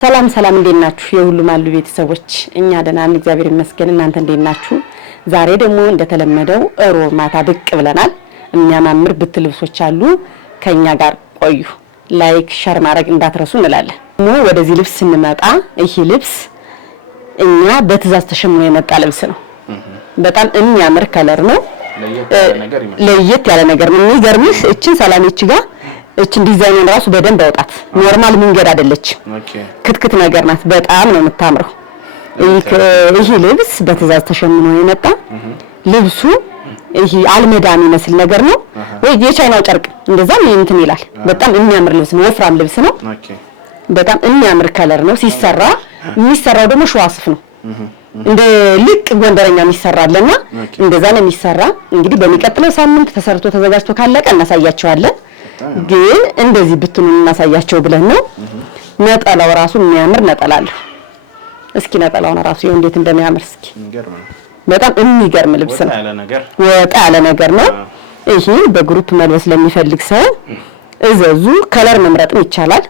ሰላም ሰላም እንዴት ናችሁ? የሁሉ ማሉ ቤተሰቦች እኛ ደህና ነን እግዚአብሔር ይመስገን። እናንተ እንዴት ናችሁ? ዛሬ ደግሞ እንደተለመደው ሮብ ማታ ብቅ ብለናል። የሚያማምር ብት ልብሶች አሉ። ከኛ ጋር ቆዩ። ላይክ ሸር ማድረግ እንዳትረሱ እንላለን። ወደዚህ ልብስ ስንመጣ ይሄ ልብስ እኛ በትዕዛዝ ተሸምኖ የመጣ ልብስ ነው። በጣም የሚያምር ከለር ነው። ለየት ያለ ነገር ነው። የሚገርምሽ እቺን ሰላሜች ጋር እቺን ዲዛይኑን ራሱ በደንብ አውጣት። ኖርማል መንገድ አይደለች። ክትክት ነገር ናት። በጣም ነው የምታምረው። ይሄ ልብስ በትዕዛዝ ተሸምኖ የመጣ ልብሱ ይሄ አልመዳም ይመስል ነገር ነው ወይ የቻይናው ጨርቅ እንደዛም እንትን ይላል። በጣም የሚያምር ልብስ ነው። ወፍራም ልብስ ነው። በጣም የሚያምር ከለር ነው። ሲሰራ የሚሰራው ደግሞ ሸዋስፍ ነው። እንደ ልቅ ጎንደረኛ የሚሰራልና እንደዛ ነው የሚሰራ። እንግዲህ በሚቀጥለው ሳምንት ተሰርቶ ተዘጋጅቶ ካለቀ እናሳያቸዋለን። ግን እንደዚህ ብትኑን እናሳያቸው ብለን ነው። ነጠላው ራሱ የሚያምር ነጠላ አለው። እስኪ ነጠላውን ራሱ ይኸው እንዴት እንደሚያምር እስኪ በጣም የሚገርም ልብስ ነው። ወጣ ያለ ነገር ነው። ይሄ በግሩፕ መልበስ ለሚፈልግ ሰው እዘዙ። ከለር መምረጥም ይቻላል።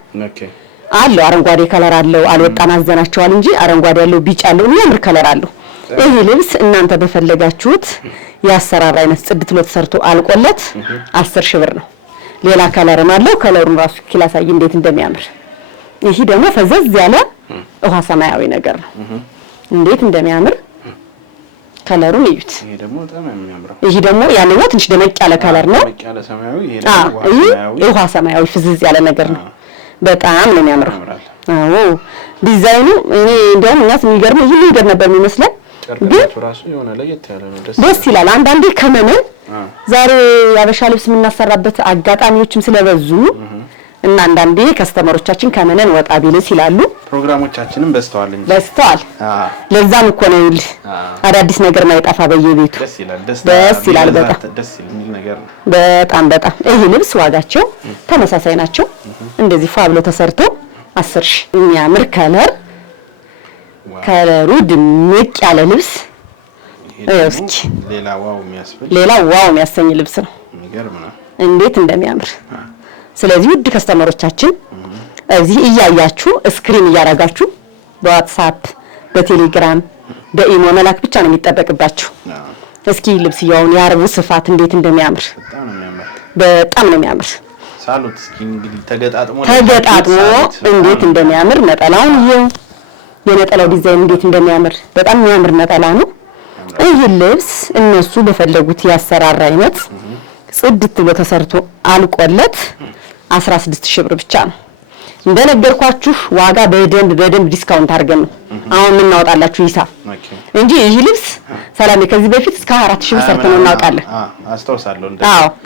አለው አረንጓዴ ከለር አለው። አልወጣም አዘናቸዋል እንጂ አረንጓዴ ያለው ቢጫ አለው። የሚያምር ከለር አለው። ይሄ ልብስ እናንተ በፈለጋችሁት ያሰራር አይነት ጽድት ብሎ ተሰርቶ አልቆለት 10,000 ብር ነው። ሌላ ከለርም አለው። ከለሩን ራሱ ክላሳይ እንዴት እንደሚያምር። ይሄ ደግሞ ፈዘዝ ያለ ውሃ ሰማያዊ ነገር ነው። እንዴት እንደሚያምር ከለሩን እዩት። ይሄ ደግሞ ያለው ትንሽ ደመቅ ያለ ከለር ነው። ይሄ ውሃ ሰማያዊ ፍዝዝ ያለ ነገር ነው። በጣም ነው የሚያምረው። አዎ ዲዛይኑ እኔ እንደውም እኛስ የሚገርመው ይሄ ነገር ነበር የሚመስለው። ግን ራሱ የሆነ ለየት ያለ ነው። ደስ ይላል። አንዳንዴ ከመነን ዛሬ ያበሻ ልብስ የምናሰራበት አጋጣሚዎችም ስለበዙ እና አንዳንዴ ከስተመሮቻችን ከመነን ወጣ ቢልስ ይላሉ። ፕሮግራሞቻችንን በስተዋል እንጂ በስተዋል። ለዛም እኮ ነው አዳዲስ ነገር ማይጠፋ በየቤቱ ደስ ይላል። ደስ የሚል ነገር ነው። በጣም ይሄ ልብስ ዋጋቸው ተመሳሳይ ናቸው። እንደዚህ ፋብሎ ተሰርቶ 10,000 የሚያምር ከለሩ ድምቅ ያለ ልብስ እስኪ ሌላ ዋው የሚያሰኝ ልብስ ነው። የሚገርም ነው እንዴት እንደሚያምር። ስለዚህ ውድ ከስተመሮቻችን እዚህ እያያችሁ ስክሪን እያረጋችሁ በዋትስአፕ በቴሌግራም በኢሞ መላክ ብቻ ነው የሚጠበቅባችሁ። እስኪ ልብስያውን ያርቡ ስፋት እንዴት እንደሚያምር በጣም ነው የሚያምር። ሳሉት እስኪ እንግዲህ ተገጣጥሞ እንዴት እንደሚያምር ነጠላውን ይሄው የነጠላው ዲዛይን እንዴት እንደሚያምር በጣም የሚያምር ነጠላ ነው። ይሄ ልብስ እነሱ በፈለጉት ያሰራር አይነት ጽድት ብሎ ተሰርቶ አልቆለት 16,000 ብር ብቻ ነው። እንደነገርኳችሁ ዋጋ በደንብ ዲስካውንት አድርገን ነው አሁን እናወጣላችሁ ሂሳብ እንጂ ይሄ ልብስ ሰላም ከዚህ በፊት እስከ 4,000 ብር ሰርተን እናውቃለን። አስተውሳለሁ እንደ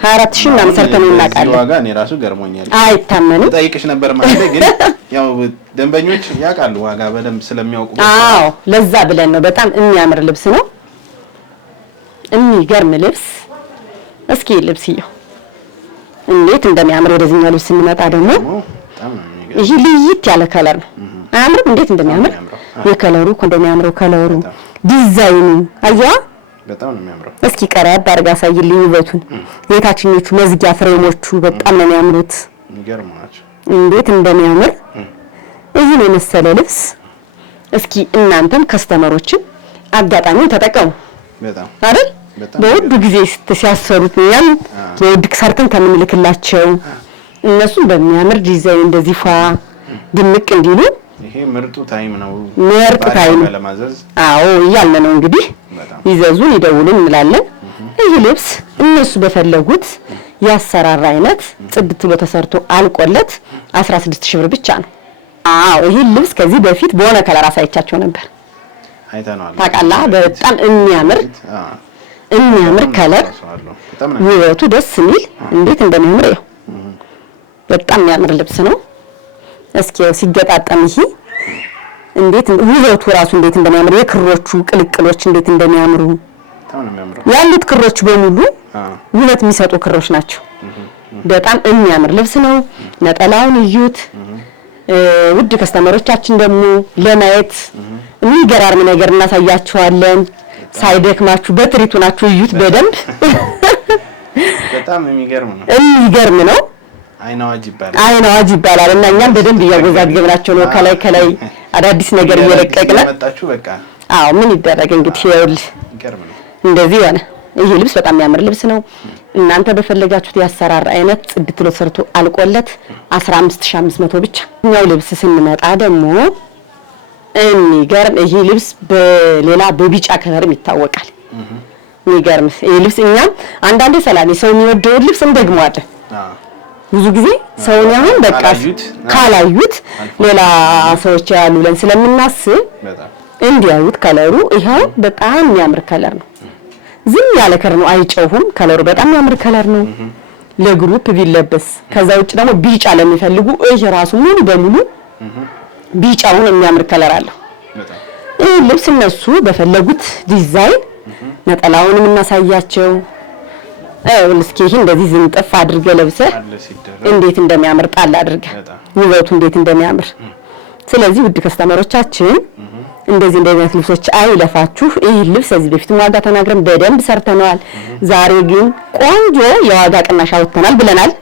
24,000 እና ሰርተን እናውቃለን። ዋጋ እኔ ራሱ ገርሞኛል። አይታመንም። ጠይቅሽ ነበር ማለት ግን ያው ደንበኞች ያውቃሉ ዋጋ በደንብ ስለሚያውቁ ለዛ ብለን ነው። በጣም የሚያምር ልብስ ነው። የሚገርም ልብስ። እስኪ ልብስየው እንዴት እንደሚያምር ወደዚህኛው ልብስ እንመጣ ደግሞ ይሄ ልይት ያለ ከለር ነው። አያምርም? እንዴት እንደሚያምር የከለሩ እንደሚያምረው ከለሩ ዲዛይኑ አያ በጣም ነው የሚያምረው። እስኪ ቀረብ አድርጋ ሳይልኝ ውበቱን። የታችኞቹ መዝጊያ ፍሬሞቹ በጣም ነው የሚያምሩት። የሚገርም ናቸው። እንዴት እንደሚያምር ይሄን የመሰለ ልብስ። እስኪ እናንተም ከስተመሮችን አጋጣሚውን ተጠቀሙ። በጣም አይደል? በውድ ጊዜ ሲያሰሩት እኛም በውድ ሰርተን ከምንልክላቸው እነሱ በሚያምር ዲዛይን እንደዚህ ፋ ድምቅ እንዲሉ ይሄ ምርጡ ታይም ነው። ምርጥ ታይም ለማዘዝ እያልን ነው እንግዲህ ይዘዙን ይደውሉን እንላለን። ይሄ ልብስ እነሱ በፈለጉት ያሰራር አይነት ጽድት ብሎ ተሰርቶ አልቆለት 16,000 ብር ብቻ ነው። ይሄ ልብስ ከዚህ በፊት በሆነ ከለር አሳይቻቸው ነበር። አይተናል። ታውቃለህ? በጣም የሚያምር ከለር ውበቱ ደስ የሚል እንዴት እንደሚያምር ይኸው በጣም የሚያምር ልብስ ነው። እስኪ ሲገጣጠም ይሄ እንዴት ውበቱ ራሱ እንዴት እንደሚያምር የክሮቹ ቅልቅሎች እንዴት እንደሚያምሩ ያሉት ክሮች በሙሉ ውበት የሚሰጡ ክሮች ናቸው። በጣም የሚያምር ልብስ ነው። ነጠላውን እዩት። ውድ ከስተመሮቻችን ደግሞ ለማየት የሚገራርም ነገር እናሳያችኋለን። ሳይደክማችሁ በትሪቱ ናችሁ እዩት በደንብ። በጣም የሚገርም ነው። አይናዋጅ ይባላል እና እኛም በደንብ እያወዛገብናቸው ነው ከላይ አዳዲስ ነገር እየለቀቅን መጣችሁ በቃ አዎ ምን ይደረግ እንግዲህ ይኸውልህ እንደዚህ ሆነ ይሄ ልብስ በጣም የሚያምር ልብስ ነው እናንተ በፈለጋችሁት ያሰራር አይነት ጽድት ብሎ ሰርቶ አልቆለት 15500 ብቻ እኛው ልብስ ስንመጣ ደግሞ የሚገርም ይሄ ልብስ በሌላ በቢጫ ከለርም ይታወቃል የሚገርም ይሄ ልብስ እኛ አንዳንዴ ሰላም ሰው የሚወደው ልብስ እንደግመዋለን ብዙ ጊዜ ሰውን ያሁን በቃ ካላዩት ሌላ ሰዎች ያሉ ለን ስለምናስብ እንዲያዩት ከለሩ ይሄው በጣም የሚያምር ከለር ነው ዝም ያለ ከለር ነው አይጨውም ከለሩ በጣም የሚያምር ከለር ነው ለግሩፕ ቢለበስ ከዛ ውጭ ደግሞ ቢጫ ለሚፈልጉ ይሄ ራሱ ሙሉ በሙሉ ቢጫውን የሚያምር ከለር አለው ይሄ ልብስ እነሱ በፈለጉት ዲዛይን ነጠላውንም እናሳያቸው እስኪ ይሄ እንደዚህ ዝንጥፍ አድርገ ለብሰ እንዴት እንደሚያምር ጣል አድርገ ውበቱ እንዴት እንደሚያምር ስለዚህ ውድ ከስተመሮቻችን እንደዚህ አይነት ልብሶች አይለፋችሁ ይሄ ልብስ እዚህ በፊት ዋጋ ተናግረን በደንብ ሰርተናል ዛሬ ግን ቆንጆ የዋጋ ቅናሽ አውጥተናል ብለናል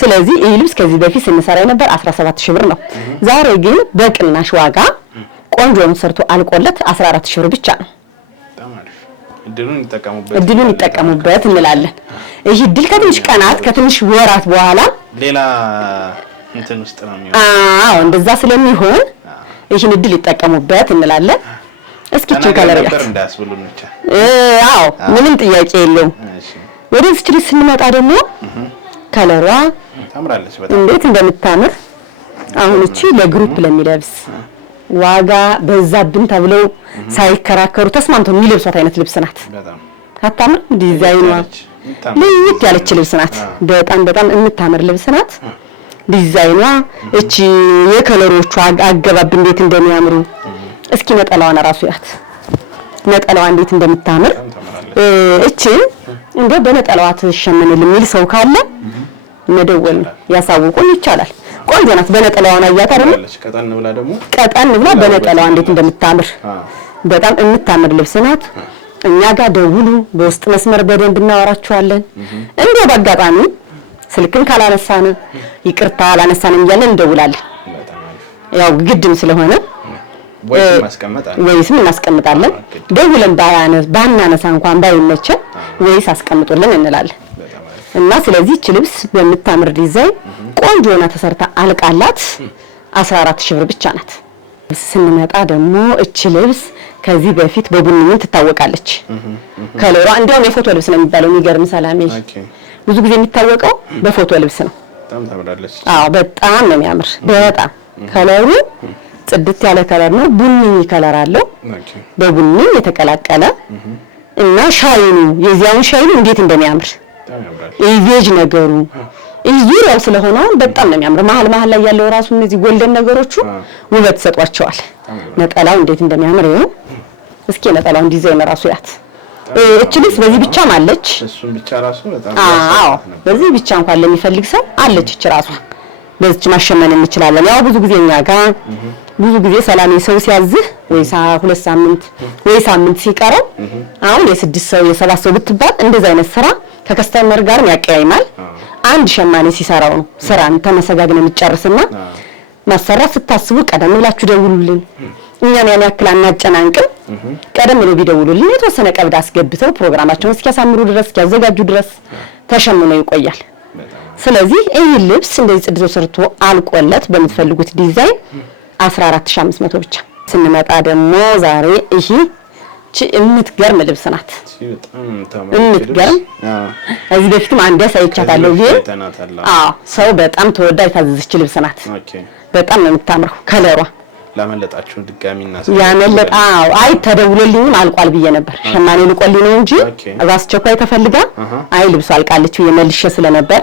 ስለዚህ ይሄ ልብስ ከዚህ በፊት ስንሰራ ነበር 17000 ብር ነው ዛሬ ግን በቅናሽ ዋጋ ቆንጆውን ሰርቶ አልቆለት 14000 ብር ብቻ ነው እድሉን ይጠቀሙበት እንላለን ይሄ እድል ከትንሽ ቀናት ከትንሽ ወራት በኋላ ሌላ እንትን ውስጥ ነው የሚሆነው እንደዛ ስለሚሆን ይሄን እድል ይጠቀሙበት እንላለን እስኪ ከለር እንዳያስብሉን ብቻ ምንም ጥያቄ የለውም ወደ ስትሪ ስንመጣ ደግሞ ከለሯ ታምራለች በጣም እንዴት እንደምታምር አሁን እቺ ለግሩፕ ለሚለብስ ዋጋ በዛብን ተብለው ሳይከራከሩ ተስማምተው የሚለብሷት አይነት ልብስ ናት በጣም አታምር ዲዛይኗ ለየት ያለች ልብስ ናት በጣም የምታምር ልብስ ናት ዲዛይኗ እቺ የከለሮቹ አገባብ እንዴት እንደሚያምሩ እስኪ ነጠላዋን ራሱ ያት ነጠላዋ እንዴት እንደምታምር እቺ እንደ በነጠላዋ ተሸመነል የሚል ሰው ካለ መደወል ያሳውቁን ይቻላል ቆንጆ ናት በነጠላዋ አያት አይደል ቀጠን ብላ በነጠላዋ እንዴት እንደምታምር በጣም የምታምር ልብስ ናት እኛ ጋር ደውሉ በውስጥ መስመር በደንብ እናወራችኋለን እንደ በአጋጣሚ ስልክን ካላነሳነ ይቅርታ አላነሳንም እያለን እንደውላለን ያው ግድም ስለሆነ ወይስም እናስቀምጣለን ደውለን ባናነሳ እንኳን ባይመቸ ወይስ አስቀምጡልን እንላለን እና ስለዚህ እቺ ልብስ በምታምር ዲዛይን ቆንጆና ተሰርታ አልቃላት 14000 ብር ብቻ ናት ስንመጣ ደግሞ እቺ ልብስ ከዚህ በፊት በቡኒኝ ትታወቃለች ከለሯ እንደውም የፎቶ ልብስ ነው የሚባለው የሚገርም ሰላሜ ብዙ ጊዜ የሚታወቀው በፎቶ ልብስ ነው በጣም ታምራለች በጣም ነው የሚያምር በጣም ከለሩ ጽድት ያለ ከለር ነው ቡኒ ከለር አለው በቡኒ የተቀላቀለ እና ሻይኑ የዚያውን ሻይኑ እንዴት እንደሚያምር ኢቬጅ ነገሩ ዙሪያው ስለሆነ በጣም ነው የሚያምር መሀል ላይ ያለው ራሱ እነዚህ ጎልደን ነገሮቹ ውበት ሰጧቸዋል ነጠላው እንዴት እንደሚያምር ነው እስኪ ነጠላውን ዲዛይን ራሱ ያት እቺ ልብስ በዚህ ብቻ ማለች እሱን ብቻ ራሱ በጣም በዚህ ብቻ እንኳን ለሚፈልግ ሰው አለች እቺ ራሷ በዚህ ማሸመን እንችላለን ያው ብዙ ጊዜ እኛ ጋር ብዙ ጊዜ ሰላም ሰው ሲያዝህ ወይ 2 ሳምንት ወይ ሳምንት ሲቀረው አሁን የ6 ሰው የ7 ሰው ብትባል እንደዛ አይነት ስራ ከከስተመር ጋር ያቀያይማል አንድ ሸማኔ ሲሰራው ነው ስራን ተመሰጋግነ የሚጨርስና ማሰራት ስታስቡ ቀደም ብላችሁ ደውሉልን እኛን ያን ያክል አናጨናንቅም ቀደም ብለው ቢደውሉልን የተወሰነ ቀብድ አስገብተው ፕሮግራማቸውን እስኪያሳምሩ ድረስ እስኪያዘጋጁ ድረስ ተሸምኖ ይቆያል ስለዚህ ይሄ ልብስ እንደዚህ ጽድቶ ሰርቶ አልቆለት በምትፈልጉት ዲዛይን 14500 ብቻ ስንመጣ ደግሞ ዛሬ ይሄ የምትገርም ልብስ ናት የምትገርም እዚህ በፊትም አንዴ ሳይቻታለሁ ሰው በጣም ተወዳጅ ታዘዘች ልብስ ናት በጣም ነው የምታምረው ከለሯ ለማለጣችሁ ድጋሚና ያመለጣው አይ ተደውሎልኝም አልቋል ብዬ ነበር ሸማኔ ልቆልኝ ነው እንጂ አስቸኳይ ተፈልጋ አይ ልብሱ አልቃለች የመልሼ ስለነበር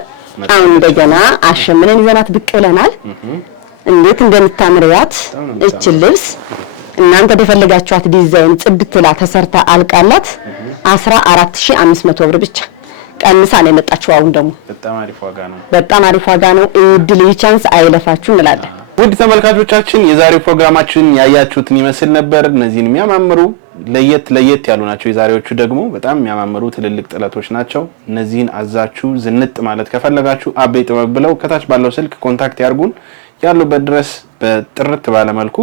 አሁን እንደገና አሸምነን ይዘናት ብቅ ብለናል እንዴት እንደምታምርያት እቺ ልብስ እናንተ በፈለጋችኋት ዲዛይን ጽድትላ ተሰርታ አልቃላት 14500 ብር ብቻ ቀንሳ ነው የመጣችው አሁን ደግሞ በጣም አሪፍ ዋጋ ነው እድል ቻንስ አይለፋችሁ እንላለን ውድ ተመልካቾቻችን የዛሬው ፕሮግራማችን ያያችሁትን ይመስል ነበር እነዚህን የሚያማምሩ ለየት ያሉ ናቸው። የዛሬዎቹ ደግሞ በጣም የሚያማምሩ ትልልቅ ጥለቶች ናቸው። እነዚህን አዛችሁ ዝንጥ ማለት ከፈለጋችሁ አቤ ጥበብ ብለው ከታች ባለው ስልክ ኮንታክት ያርጉን። ያሉበት ድረስ በጥርት ባለ መልኩ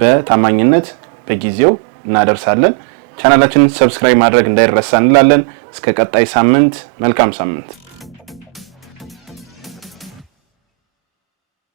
በታማኝነት በጊዜው እናደርሳለን። ቻናላችንን ሰብስክራይብ ማድረግ እንዳይረሳ እንላለን። እስከ ቀጣይ ሳምንት መልካም ሳምንት